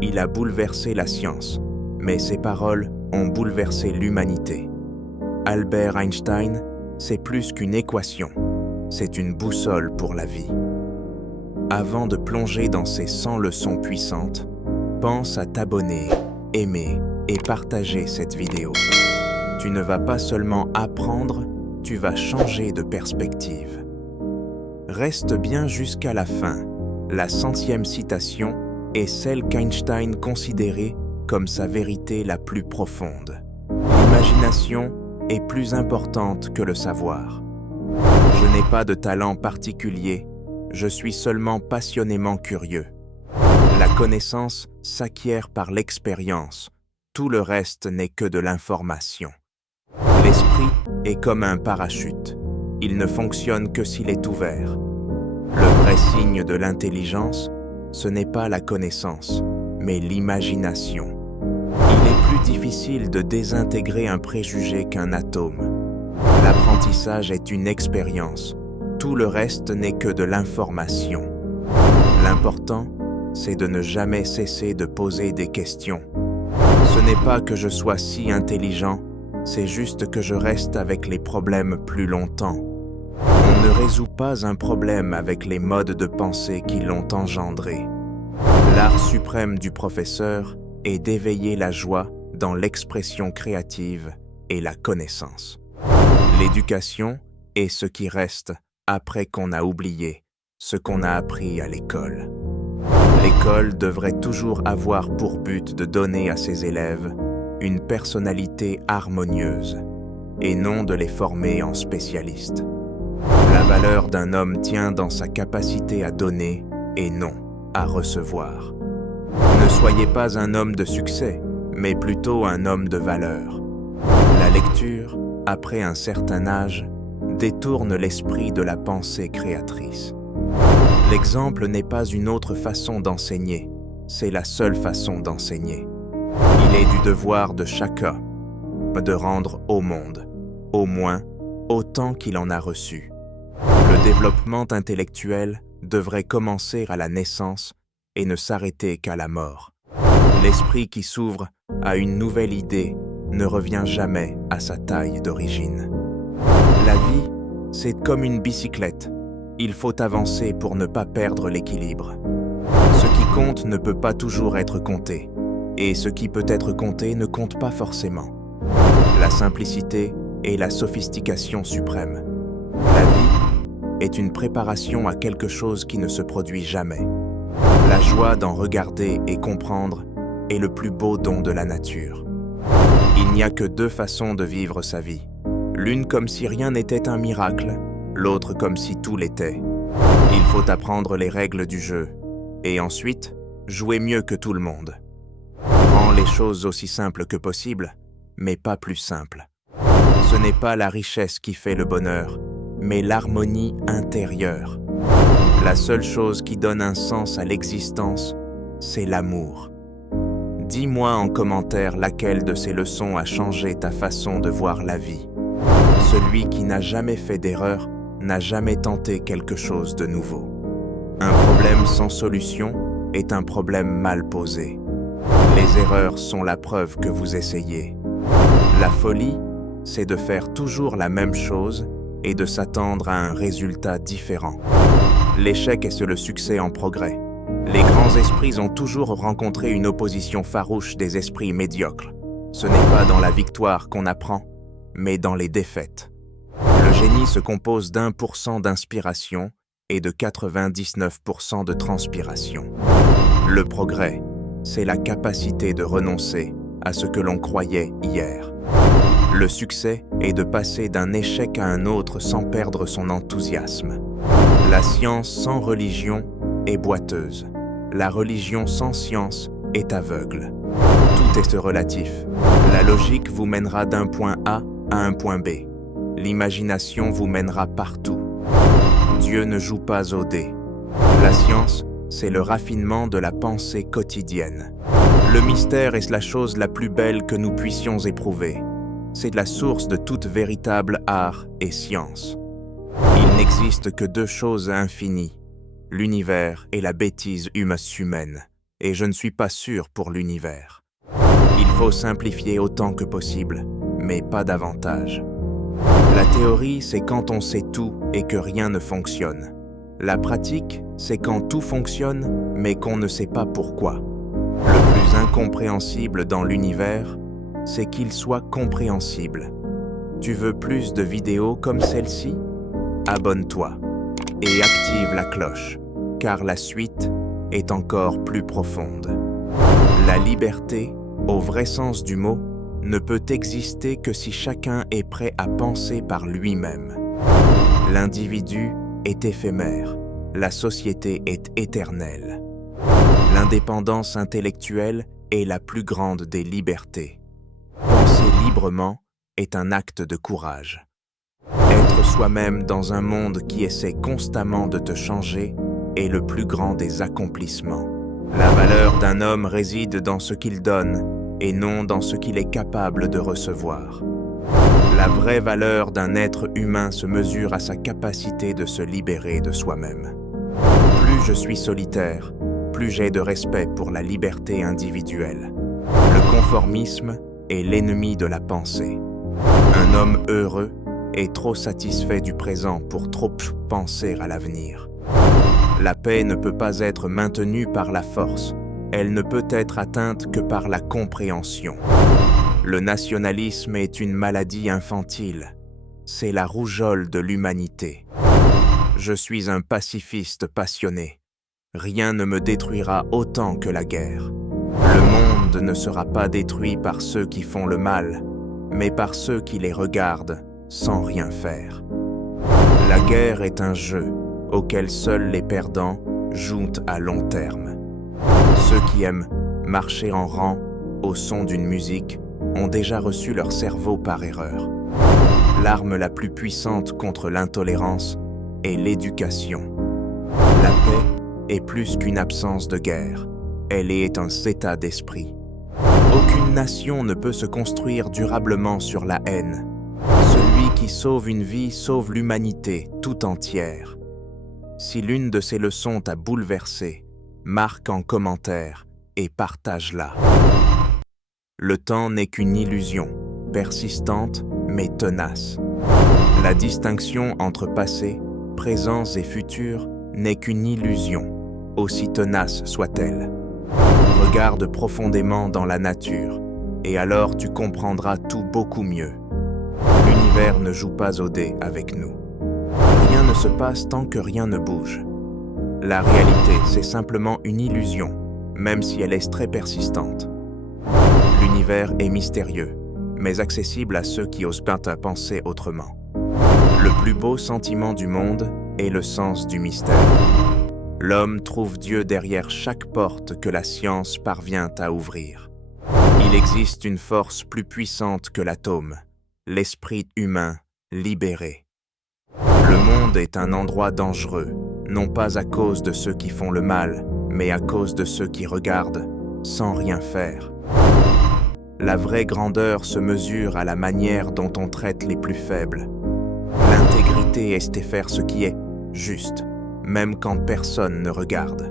il a bouleversé la science, mais ses paroles ont bouleversé l'humanité. Albert Einstein, c'est plus qu'une équation, c'est une boussole pour la vie. Avant de plonger dans ces 100 leçons puissantes, pense à t'abonner, aimer et partager cette vidéo. Tu ne vas pas seulement apprendre, tu vas changer de perspective. Reste bien jusqu'à la fin. La 100e citation est celle qu'Einstein considérait comme sa vérité la plus profonde. L'imagination est plus importante que le savoir. Je n'ai pas de talent particulier, je suis seulement passionnément curieux. La connaissance s'acquiert par l'expérience, tout le reste n'est que de l'information. L'esprit est comme un parachute, il ne fonctionne que s'il est ouvert. Le vrai signe de l'intelligence, ce n'est pas la connaissance, mais l'imagination. Il est plus difficile de désintégrer un préjugé qu'un atome. L'apprentissage est une expérience, tout le reste n'est que de l'information. L'important, c'est de ne jamais cesser de poser des questions. Ce n'est pas que je sois si intelligent, c'est juste que je reste avec les problèmes plus longtemps. On ne résout pas un problème avec les modes de pensée qui l'ont engendré. L'art suprême du professeur est d'éveiller la joie dans l'expression créative et la connaissance. L'éducation est ce qui reste après qu'on a oublié ce qu'on a appris à l'école. L'école devrait toujours avoir pour but de donner à ses élèves une personnalité harmonieuse et non de les former en spécialistes. La valeur d'un homme tient dans sa capacité à donner et non à recevoir. Ne soyez pas un homme de succès, mais plutôt un homme de valeur. La lecture, après un certain âge, détourne l'esprit de la pensée créatrice. L'exemple n'est pas une autre façon d'enseigner, c'est la seule façon d'enseigner. Il est du devoir de chacun de rendre au monde, au moins, autant qu'il en a reçu. Le développement intellectuel devrait commencer à la naissance et ne s'arrêter qu'à la mort. L'esprit qui s'ouvre à une nouvelle idée ne revient jamais à sa taille d'origine. La vie, c'est comme une bicyclette. Il faut avancer pour ne pas perdre l'équilibre. Ce qui compte ne peut pas toujours être compté, et ce qui peut être compté ne compte pas forcément. La simplicité est la sophistication suprême. La vie est une préparation à quelque chose qui ne se produit jamais. La joie d'en regarder et comprendre est le plus beau don de la nature. Il n'y a que deux façons de vivre sa vie. L'une comme si rien n'était un miracle, l'autre comme si tout l'était. Il faut apprendre les règles du jeu, et ensuite, jouer mieux que tout le monde. Rends les choses aussi simples que possible, mais pas plus simples. Ce n'est pas la richesse qui fait le bonheur, mais l'harmonie intérieure. La seule chose qui donne un sens à l'existence, c'est l'amour. Dis-moi en commentaire laquelle de ces leçons a changé ta façon de voir la vie. Celui qui n'a jamais fait d'erreur n'a jamais tenté quelque chose de nouveau. Un problème sans solution est un problème mal posé. Les erreurs sont la preuve que vous essayez. La folie, c'est de faire toujours la même chose et de s'attendre à un résultat différent. L'échec est le succès en progrès. Les grands esprits ont toujours rencontré une opposition farouche des esprits médiocres. Ce n'est pas dans la victoire qu'on apprend, mais dans les défaites. Le génie se compose d'1% d'inspiration et de 99% de transpiration. Le progrès, c'est la capacité de renoncer à ce que l'on croyait hier. Le succès est de passer d'un échec à un autre sans perdre son enthousiasme. La science sans religion est boiteuse. La religion sans science est aveugle. Tout est relatif. La logique vous mènera d'un point A à un point B. L'imagination vous mènera partout. Dieu ne joue pas au dé. La science, c'est le raffinement de la pensée quotidienne. Le mystère est la chose la plus belle que nous puissions éprouver. C'est la source de toute véritable art et science. Il n'existe que deux choses infinies, l'univers et la bêtise humaine. et je ne suis pas sûr pour l'univers. Il faut simplifier autant que possible, mais pas davantage. La théorie, c'est quand on sait tout et que rien ne fonctionne. La pratique, c'est quand tout fonctionne, mais qu'on ne sait pas pourquoi. Le plus incompréhensible dans l'univers, c'est qu'il soit compréhensible. Tu veux plus de vidéos comme celle-ci? Abonne-toi et active la cloche, car la suite est encore plus profonde. La liberté, au vrai sens du mot, ne peut exister que si chacun est prêt à penser par lui-même. L'individu est éphémère, la société est éternelle. L'indépendance intellectuelle est la plus grande des libertés. Penser librement est un acte de courage. Être soi-même dans un monde qui essaie constamment de te changer est le plus grand des accomplissements. La valeur d'un homme réside dans ce qu'il donne et non dans ce qu'il est capable de recevoir. La vraie valeur d'un être humain se mesure à sa capacité de se libérer de soi-même. Plus je suis solitaire, plus j'ai de respect pour la liberté individuelle. Le conformisme est l'ennemi de la pensée. Un homme heureux est trop satisfait du présent pour trop penser à l'avenir. La paix ne peut pas être maintenue par la force. Elle ne peut être atteinte que par la compréhension. Le nationalisme est une maladie infantile. C'est la rougeole de l'humanité. Je suis un pacifiste passionné. Rien ne me détruira autant que la guerre. Le monde ne sera pas détruit par ceux qui font le mal, mais par ceux qui les regardent sans rien faire. La guerre est un jeu auquel seuls les perdants jouent à long terme. Ceux qui aiment marcher en rang au son d'une musique ont déjà reçu leur cerveau par erreur. L'arme la plus puissante contre l'intolérance est l'éducation. La paix est plus qu'une absence de guerre. Elle est un état d'esprit. Aucune nation ne peut se construire durablement sur la haine. Celui qui sauve une vie sauve l'humanité tout entière. Si l'une de ces leçons t'a bouleversé, marque en commentaire et partage-la. Le temps n'est qu'une illusion, persistante mais tenace. La distinction entre passé, présent et futur n'est qu'une illusion, aussi tenace soit-elle. Regarde profondément dans la nature, et alors tu comprendras tout beaucoup mieux. L'univers ne joue pas au dé avec nous. Rien ne se passe tant que rien ne bouge. La réalité, c'est simplement une illusion, même si elle est très persistante. L'univers est mystérieux, mais accessible à ceux qui osent bien penser autrement. Le plus beau sentiment du monde est le sens du mystère. L'homme trouve Dieu derrière chaque porte que la science parvient à ouvrir. Il existe une force plus puissante que l'atome, l'esprit humain libéré. Le monde est un endroit dangereux, non pas à cause de ceux qui font le mal, mais à cause de ceux qui regardent sans rien faire. La vraie grandeur se mesure à la manière dont on traite les plus faibles. L'intégrité est faire ce qui est juste, même quand personne ne regarde.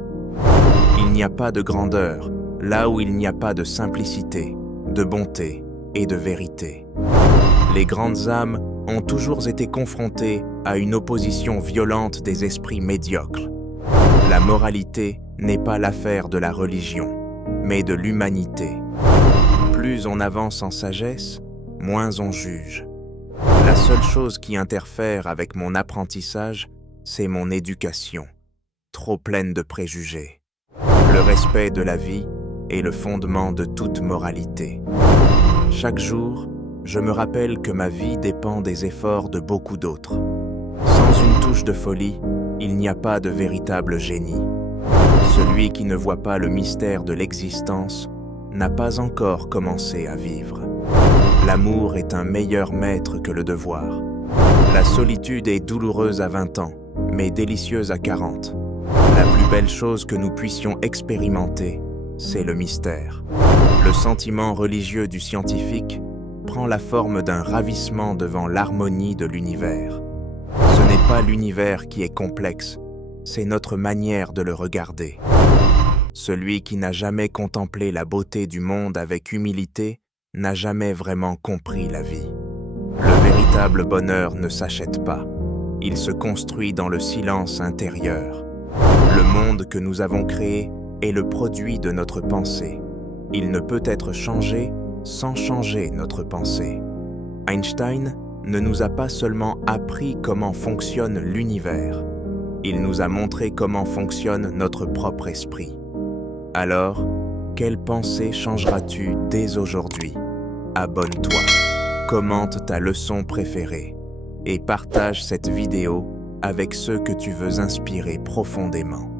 Il n'y a pas de grandeur là où il n'y a pas de simplicité, de bonté et de vérité. Les grandes âmes ont toujours été confrontées à une opposition violente des esprits médiocres. La moralité n'est pas l'affaire de la religion, mais de l'humanité. Plus on avance en sagesse, moins on juge. La seule chose qui interfère avec mon apprentissage, c'est mon éducation, trop pleine de préjugés. Le respect de la vie est le fondement de toute moralité. Chaque jour, je me rappelle que ma vie dépend des efforts de beaucoup d'autres. Sans une touche de folie, il n'y a pas de véritable génie. Celui qui ne voit pas le mystère de l'existence n'a pas encore commencé à vivre. L'amour est un meilleur maître que le devoir. La solitude est douloureuse à 20 ans, mais délicieuse à 40. La plus belle chose que nous puissions expérimenter, c'est le mystère. Le sentiment religieux du scientifique prend la forme d'un ravissement devant l'harmonie de l'univers. Ce n'est pas l'univers qui est complexe, c'est notre manière de le regarder. Celui qui n'a jamais contemplé la beauté du monde avec humilité n'a jamais vraiment compris la vie. Le véritable bonheur ne s'achète pas. Il se construit dans le silence intérieur. Le monde que nous avons créé est le produit de notre pensée. Il ne peut être changé sans changer notre pensée. Einstein ne nous a pas seulement appris comment fonctionne l'univers, il nous a montré comment fonctionne notre propre esprit. Alors, quelle pensée changeras-tu dès aujourd'hui? Abonne-toi, commente ta leçon préférée et partage cette vidéo avec ceux que tu veux inspirer profondément.